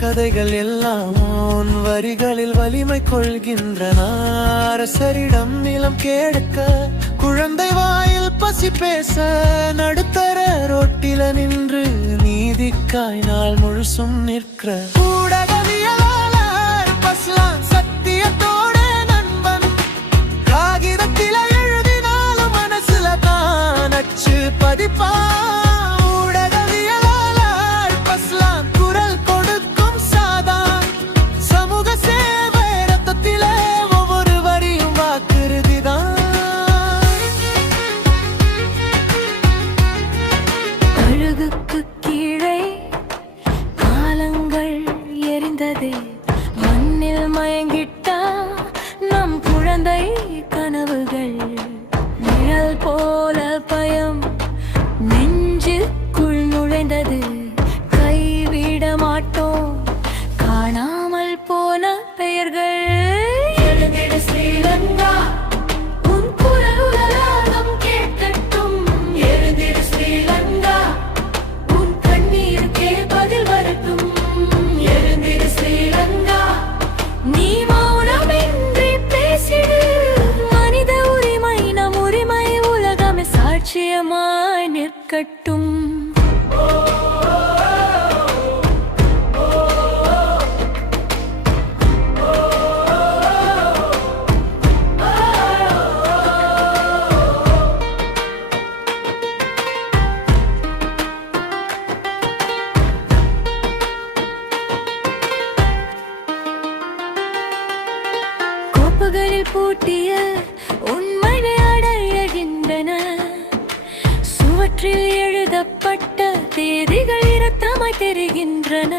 கதைகள் எல்லாம் உன் வரிகளில் வலிமை கொள்கின்றன. அரசரிடம் நிலம் கேட்க, குழந்தை வாயில் பசி பேச, நடுத்தர ரோட்டில நின்று நீதிக்காய் நாள் முழுசும் நிற்கிற ஊடகவியலாளர் பஸ்லான் சத்தியத்தோட நண்பன். காகிதத்தில எழுதினாலும் மனசுல தான் அச்சு பதிப்பா. ஊடகவியலாளர் பஸ்லான் குரல் கொடுக்கும் சாதான். சமூக சேவை ரத்தத்தில ஒவ்வொரு வரியும் வாக்குறுதிதான். அழுகுக்கு கீழே காலங்கள் எரிந்ததே, மண்ணில் மயங்கிட்டா நம் குழந்தை கனவுகள். நிழல் போல பயம் நெஞ்சுக்குள் நுழைந்தது, கைவிட மாட்டோம் காணாமல் போன பெயர்கள். எழுந்திடு ஸ்ரீலங்கா, உன் குரல் உலகம் கேட்கட்டும். எழுந்திடு ஸ்ரீலங்கா, உன் கண்ணீருக்கே பதில் வரட்டும். எழுந்திடு ஸ்ரீலங்கா, நீ மௌனமின்றி பேசிடு. மனித உரிமை நம் உரிமை, உலகமே சாட்சியமாய் நிற்கட்டும். கோப்புகளில் பூட்டிய உண்மையை அடைகின்றன. சுவற்றில் எழுதப்பட்ட தேதிகள் இரத்தமாய் தெரிகின்றன.